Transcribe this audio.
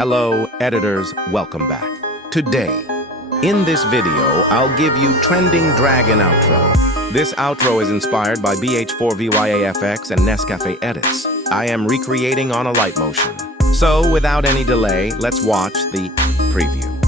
Hello, editors, welcome back. Today, in this video, I'll give you TrendingDragon outro. This outro is inspired by BH4VYAFX and Nescafe edits. I am recreating on Alight motion. So, without any delay, let's watch the preview.